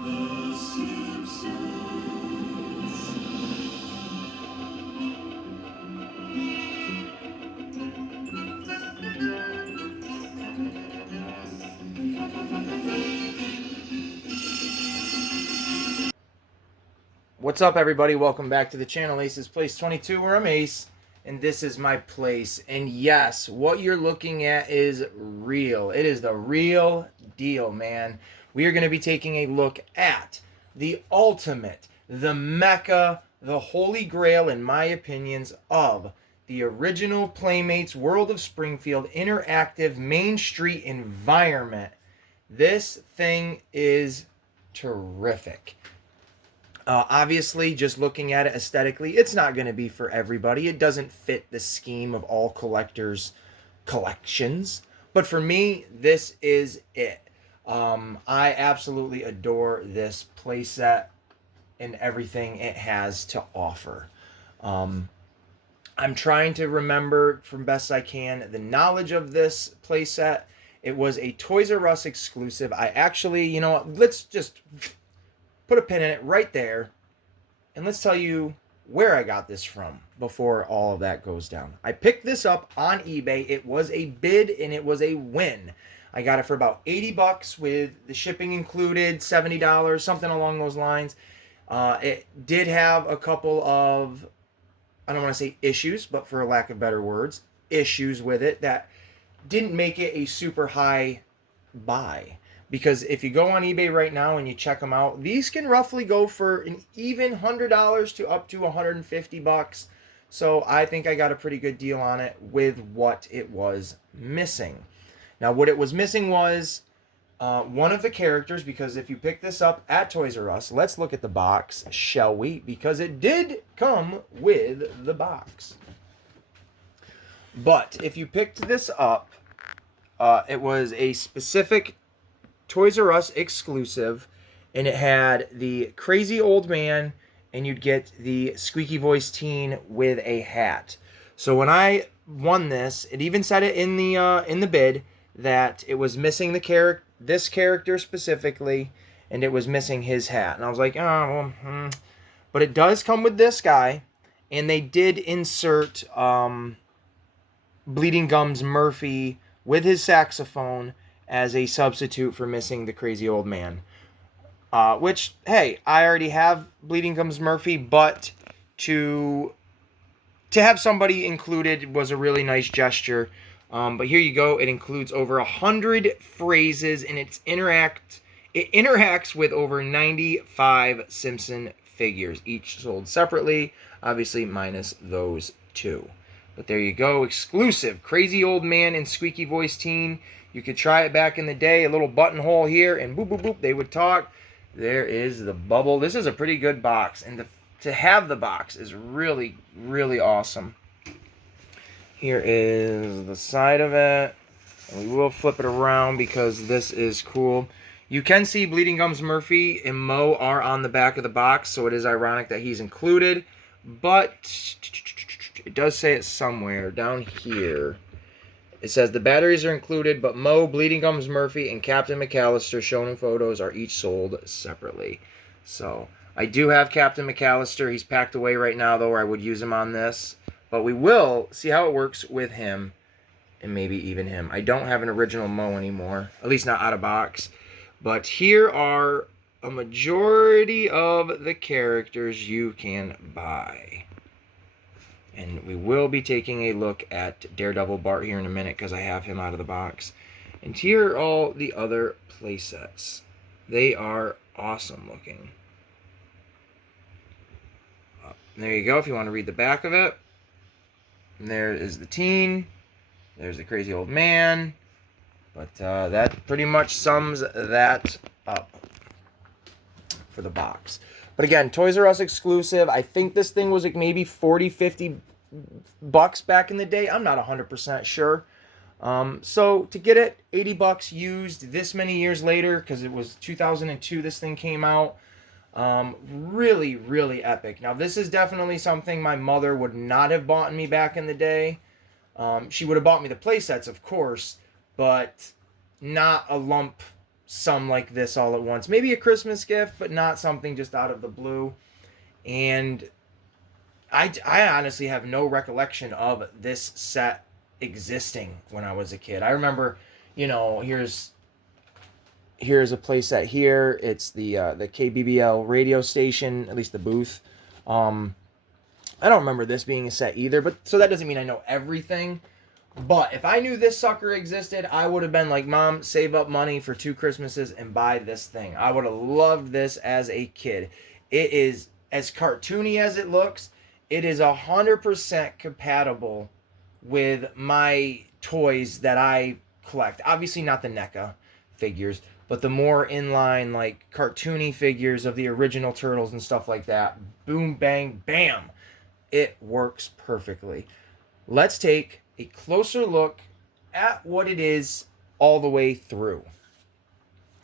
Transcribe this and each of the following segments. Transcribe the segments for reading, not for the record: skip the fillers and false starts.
What's up, everybody? Welcome back to the channel, Ace's Place 22, where I'm Ace, and this is my place. And yes, what you're looking at is real. It is the real deal, man. We are going to be taking a look at the ultimate, the mecca, the holy grail, in my opinions, of the original Playmates World of Springfield interactive Main Street environment. This thing is terrific. Obviously, just looking at it aesthetically, it's not going to be for everybody. It doesn't fit the scheme of all collectors' collections. But for me, this is it. I absolutely adore this playset and everything it has to offer. I'm trying to remember from best I can the knowledge of this playset. It was a Toys R Us exclusive. I actually, you know what, let's just put a pin in it right there, and let's tell you where I got this from before all of that goes down. I picked this up on eBay. It was a bid, and it was a win. I got it for about 80 bucks with the shipping included, $70, something along those lines. It did have a couple of, I don't want to say issues, but for a lack of better words, issues with it that didn't make it a super high buy. Because if you go on eBay right now and you check them out, these can roughly go for an even $100 to up to 150 bucks. So I think I got a pretty good deal on it with what it was missing. Now, what it was missing was one of the characters, because if you pick this up at Toys R Us, let's look at the box, shall we? Because it did come with the box. But if you picked this up, it was a specific Toys R Us exclusive, and it had the crazy old man, and you'd get the squeaky voice teen with a hat. So when I won this, it even said it in the bid that it was missing this character specifically, and it was missing his hat. And I was like, oh, well, but it does come with this guy, and they did insert Bleeding Gums Murphy with his saxophone as a substitute for missing the crazy old man. Which, hey, I already have Bleeding Gums Murphy, but to have somebody included was a really nice gesture. But here you go. It includes over 100 phrases, and it interacts with over 95 Simpson figures, each sold separately, obviously minus those two. But there you go, exclusive crazy old man and squeaky voice teen. You could try it back in the day, a little buttonhole here, and boop, boop, boop, they would talk. There is the bubble. This is a pretty good box, and to have the box is really, really awesome. Here is the side of it, and we will flip it around because this is cool. You can see Bleeding Gums Murphy and Mo are on the back of the box, so it is ironic that he's included, but it does say it somewhere down here. It says the batteries are included, but Mo, Bleeding Gums Murphy, and Captain McAllister shown in photos are each sold separately. So I do have Captain McAllister. He's packed away right now, though, or I would use him on this. But we will see how it works with him, and maybe even him. I don't have an original Mo anymore, at least not out of box. But here are a majority of the characters you can buy. And we will be taking a look at Daredevil Bart here in a minute because I have him out of the box. And here are all the other playsets. They are awesome looking. And there you go if you want to read the back of it. And there is the teen. There's the crazy old man. But that pretty much sums that up for the box. But again, Toys R Us exclusive. I think this thing was like maybe 40, 50 bucks back in the day. I'm not 100% sure. So to get it 80 bucks used this many years later, because it was 2002 this thing came out, really, really epic. Now this is definitely something my mother would not have bought me back in the day. She would have bought me the play sets, of course, but not a lump some like this all at once. Maybe a Christmas gift, but not something just out of the blue. And I honestly have no recollection of this set existing when I was a kid. I remember, here's a playset here. It's the KBBL radio station, at least the booth. I don't remember this being a set either, but so that doesn't mean I know everything. But if I knew this sucker existed, I would have been like, Mom, save up money for 2 Christmases and buy this thing. I would have loved this as a kid. It is as cartoony as it looks. It is 100% compatible with my toys that I collect. Obviously not the NECA figures, but the more inline, like, cartoony figures of the original Turtles and stuff like that. Boom, bang, bam. It works perfectly. Let's take a closer look at what it is all the way through.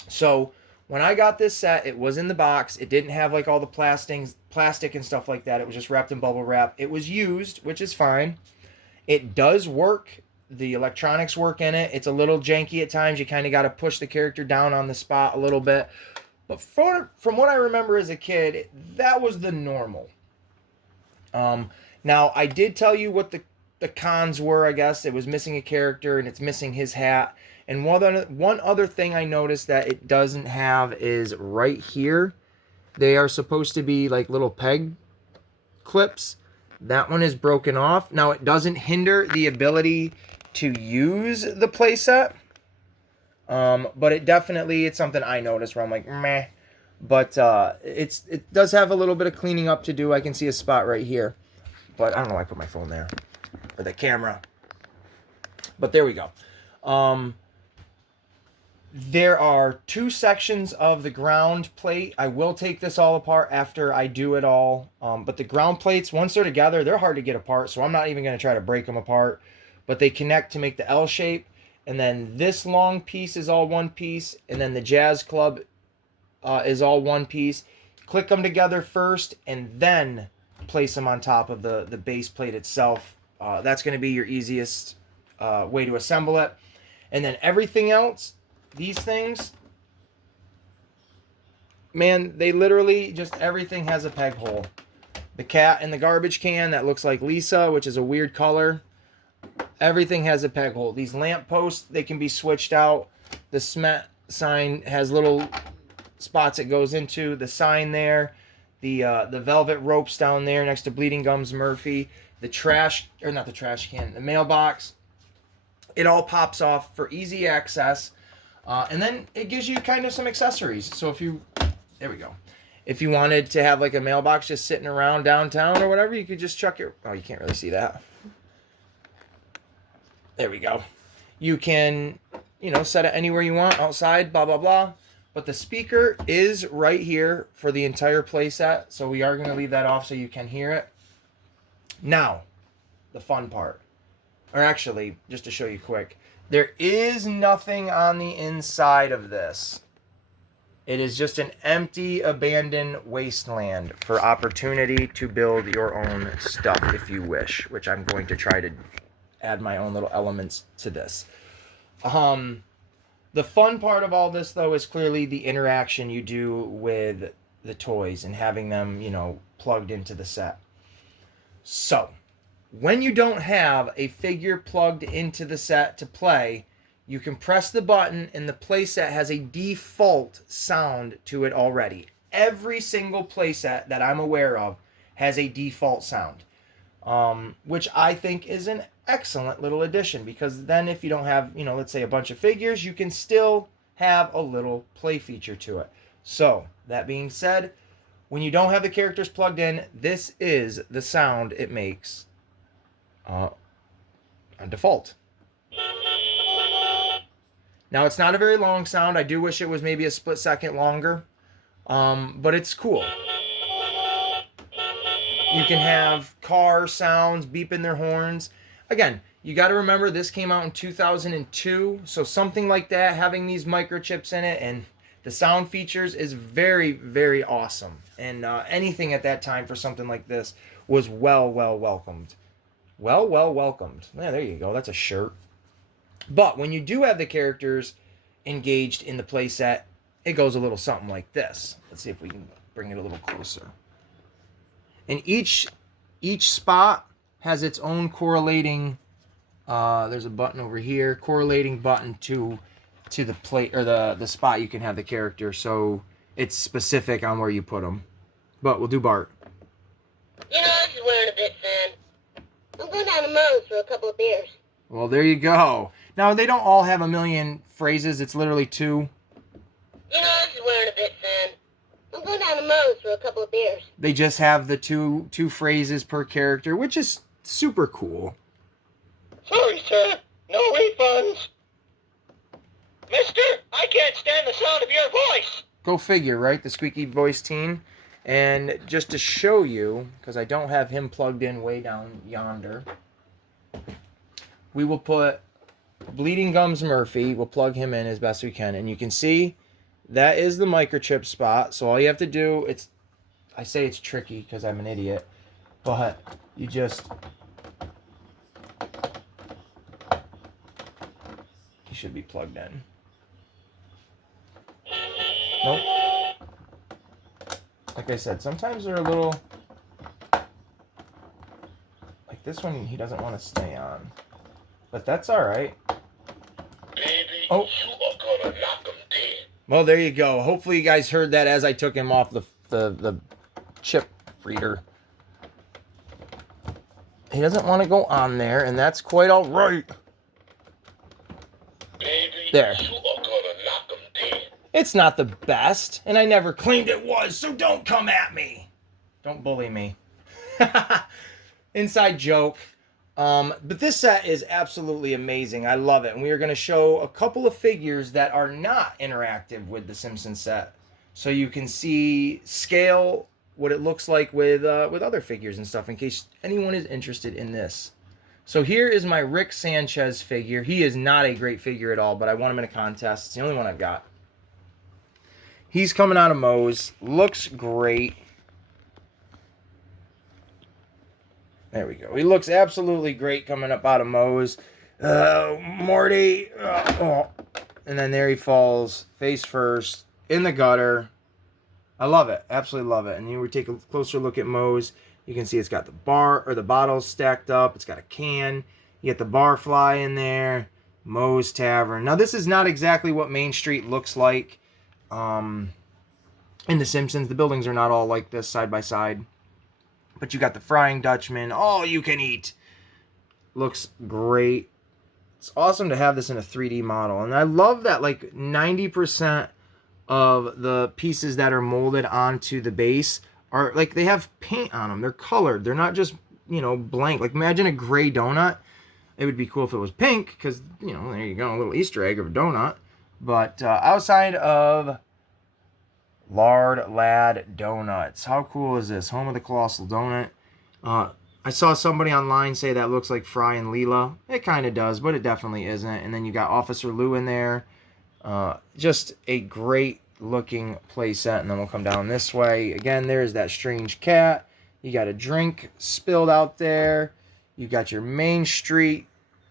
So when I got this set, it was in the box. It didn't have like all the plastic and stuff like that. It was just wrapped in bubble wrap. It was used, which is fine. It does work. The electronics work in it. It's a little janky at times. You kind of got to push the character down on the spot a little bit. But from what I remember as a kid, that was the normal. Now, I did tell you what the cons were, I guess. It was missing a character, and it's missing his hat. And one other thing I noticed that it doesn't have is right here. They are supposed to be like little peg clips. That one is broken off. Now, it doesn't hinder the ability to use the playset. But it's something I noticed where I'm like, meh. But it does have a little bit of cleaning up to do. I can see a spot right here. But I don't know why I put my phone there. Or the camera. But there we go. There are 2 sections of the ground plate. I will take this all apart after I do it all. But the ground plates, once they're together, they're hard to get apart. So I'm not even going to try to break them apart. But they connect to make the L shape. And then this long piece is all one piece. And then the Jazz Club is all one piece. Click them together first. And then place them on top of the base plate itself. That's going to be your easiest way to assemble it. And then everything else, these things, man, they literally just everything has a peg hole. The cat in the garbage can that looks like Lisa, which is a weird color. Everything has a peg hole. These lamp posts, they can be switched out. The Smet sign has little spots it goes into. The sign there. The velvet ropes down there next to Bleeding Gums Murphy. The the mailbox. It all pops off for easy access. And then it gives you kind of some accessories. So there we go. If you wanted to have like a mailbox just sitting around downtown or whatever, you could just chuck it. Oh, you can't really see that. There we go. You can, set it anywhere you want, outside, blah, blah, blah. But the speaker is right here for the entire playset. So we are going to leave that off so you can hear it. Now, the fun part. Or actually, just to show you quick. There is nothing on the inside of this. It is just an empty, abandoned wasteland for opportunity to build your own stuff if you wish. Which I'm going to try to add my own little elements to this. The fun part of all this, though, is clearly the interaction you do with the toys and having them, plugged into the set. So, when you don't have a figure plugged into the set to play, you can press the button and the playset has a default sound to it already. Every single playset that I'm aware of has a default sound, which I think is an excellent little addition, because then if you don't have, let's say a bunch of figures, you can still have a little play feature to it. So, that being said, when you don't have the characters plugged in, this is the sound it makes on default. Now, it's not a very long sound. I do wish it was maybe a split second longer, but it's cool. You can have car sounds beeping their horns. Again, you got to remember this came out in 2002, so something like that, having these microchips in it and the sound features is very, very awesome. And anything at that time for something like this was well welcomed. Well welcomed. Yeah, there you go. That's a shirt. But when you do have the characters, engaged in the playset, it goes a little something like this. Let's see if we can bring it a little closer. And each spot has its own correlating, there's a button over here, correlating button to the plate, or the spot you can have the character, so it's specific on where you put them. But we'll do Bart. You know, I was wearing a bit thin. I'm going down to Moe's for a couple of beers. Well, there you go. Now, they don't all have a million phrases. It's literally 2. You know, I was wearing a bit thin. I'm going down to Moe's for a couple of beers. They just have the two phrases per character, which is super cool. Sorry, sir. No refunds. Mister, I can't stand the sound of your voice. Go figure, right? The squeaky voice teen. And just to show you, because I don't have him plugged in way down yonder, we will put Bleeding Gums Murphy. We'll plug him in as best we can. And you can see that is the microchip spot. So all you have to do, I say it's tricky because I'm an idiot, but you just, he should be plugged in. Nope. Like I said, sometimes they're a little, like this one, he doesn't want to stay on. But that's all right. Baby, oh, you are gonna knock him dead. Well, there you go. Hopefully you guys heard that as I took him off the chip reader. He doesn't want to go on there, and that's quite all right. Baby, there. You are gonna knock him dead. It's not the best, and I never claimed it was, so don't come at me. Don't bully me. Inside joke. But this set is absolutely amazing. I love it. And we are going to show a couple of figures that are not interactive with the Simpsons set. So you can see scale, what it looks like with other figures and stuff, in case anyone is interested in this. So here is my Rick Sanchez figure. He is not a great figure at all, but I won him in a contest. It's the only one I've got. He's coming out of Moe's. Looks great. There we go. He looks absolutely great coming up out of Moe's. Morty. And then there he falls, face first, in the gutter. I love it. Absolutely love it. And you would take a closer look at Moe's. You can see it's got the bar, or the bottles stacked up. It's got a can. You get the bar fly in there. Moe's Tavern. Now, this is not exactly what Main Street looks like. In The Simpsons, the buildings are not all like this side by side. But you got the Frying Dutchman. All you can eat. Looks great. It's awesome to have this in a 3D model. And I love that like 90% of the pieces that are molded onto the base are like, they have paint on them. They're colored. They're not just, you know, blank. Like imagine a gray donut. It would be cool if it was pink because, you know, there you go. A little Easter egg of a donut. But outside of Lard Lad Donuts. How cool is this? Home of the Colossal Donut. I saw somebody online say that looks like Fry and Leela. It kind of does, but it definitely isn't. And then you got Officer Lou in there. Just a great looking play set. And then we'll come down this way. Again, there's that strange cat. You got a drink spilled out there. You got your Main Street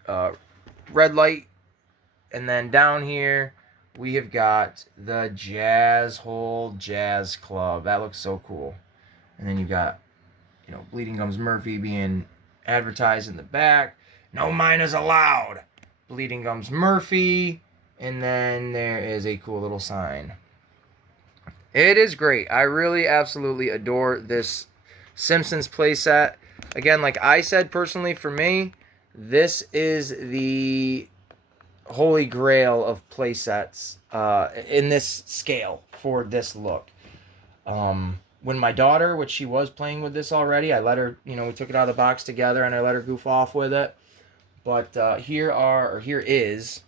red light. And then down here, we have got the Jazz Hole Jazz Club. That looks so cool. And then you got, you know, Bleeding Gums Murphy being advertised in the back. No minors allowed. Bleeding Gums Murphy. And then there is a cool little sign. It is great. I really absolutely adore this Simpsons playset. Again, like I said personally, for me, this is the holy grail of playsets in this scale for this look. When my daughter, which she was playing with this already, I let her, you know, we took it out of the box together and I let her goof off with it. But here is,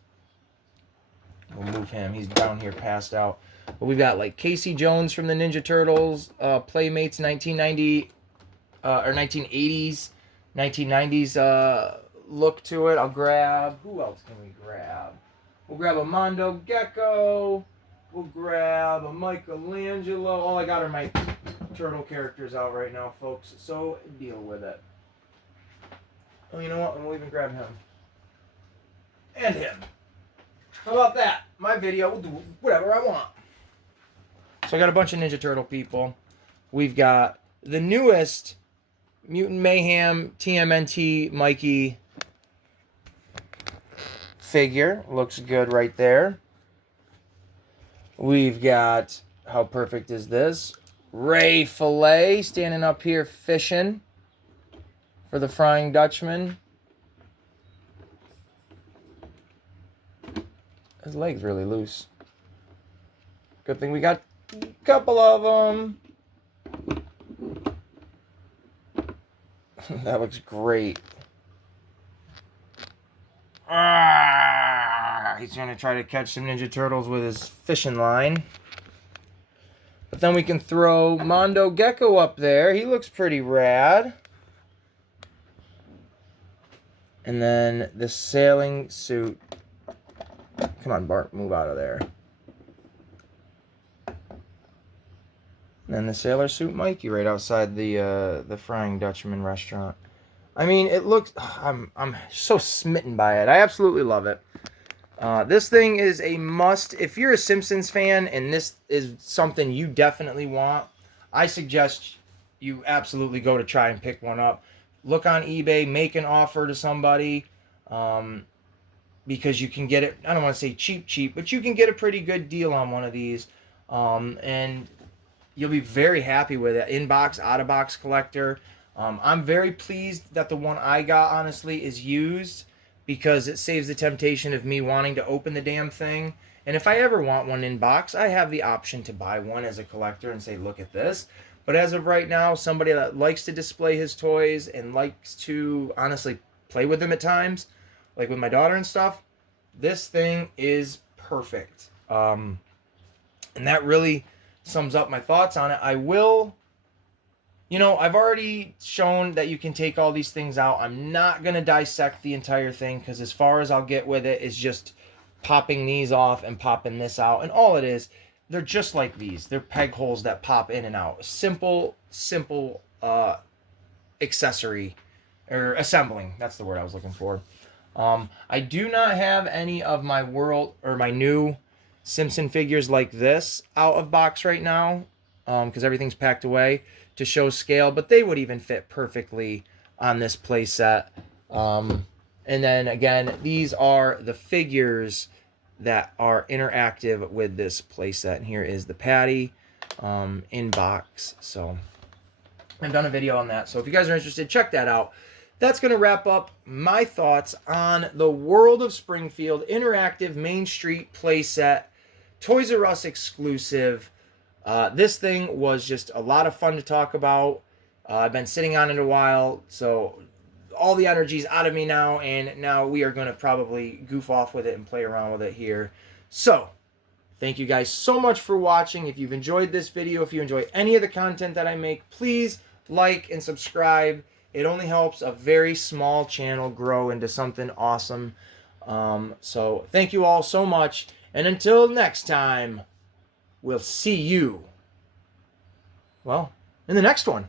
we'll move him, he's down here passed out. But we've got like Casey Jones from the Ninja Turtles, Playmates 1990, or 1990s look to it. I'll grab, who else can we grab? We'll grab a Mondo Gecko. We'll grab a Michelangelo. All I got are my turtle characters out right now, folks. So deal with it. Oh, you know what? We'll even grab him. And him. How about that? My video will do whatever I want. So I got a bunch of Ninja Turtle people. We've got the newest Mutant Mayhem TMNT Mikey figure. Looks good right there. We've got, how perfect is this? Ray Fillet standing up here fishing for the Frying Dutchman. His leg's really loose. Good thing we got a couple of them. That looks great. He's going to try to catch some Ninja Turtles with his fishing line. But then we can throw Mondo Gecko up there. He looks pretty rad. And then the sailing suit. Come on, Bart, move out of there. And then the sailor suit Mikey right outside the Frying Dutchman restaurant. I mean, it looks... I'm so smitten by it. I absolutely love it. This thing is a must. If you're a Simpsons fan and this is something you definitely want, I suggest you absolutely go to try and pick one up. Look on eBay, make an offer to somebody, because you can get it, I don't want to say cheap, but you can get a pretty good deal on one of these, and you'll be very happy with it. In-box, out-of-box collector. I'm very pleased that the one I got, honestly, is used, because it saves the temptation of me wanting to open the damn thing. And if I ever want one in box, I have the option to buy one as a collector and say, look at this. But as of right now, somebody that likes to display his toys and likes to, honestly, play with them at times, like with my daughter and stuff, this thing is perfect. And that really sums up my thoughts on it. I will... You know, I've already shown that you can take all these things out. I'm not going to dissect the entire thing, because as far as I'll get with it is just popping these off and popping this out. And all it is, they're just like these. They're peg holes that pop in and out. Simple accessory, or assembling. That's the word I was looking for. I do not have any of my my new Simpson figures like this out of box right now, because everything's packed away to show scale, but they would even fit perfectly on this play set. And then again, these are the figures that are interactive with this play set. And here is the Patty in box. So I've done a video on that. So if you guys are interested, check that out. That's going to wrap up my thoughts on the World of Springfield interactive Main Street play set, Toys R Us exclusive. This thing was just a lot of fun to talk about. I've been sitting on it a while, so all the energy's out of me now, and now we are going to probably goof off with it and play around with it here. So, thank you guys so much for watching. If you've enjoyed this video, if you enjoy any of the content that I make, please like and subscribe. It only helps a very small channel grow into something awesome. So, thank you all so much, and until next time, we'll see you, well, in the next one.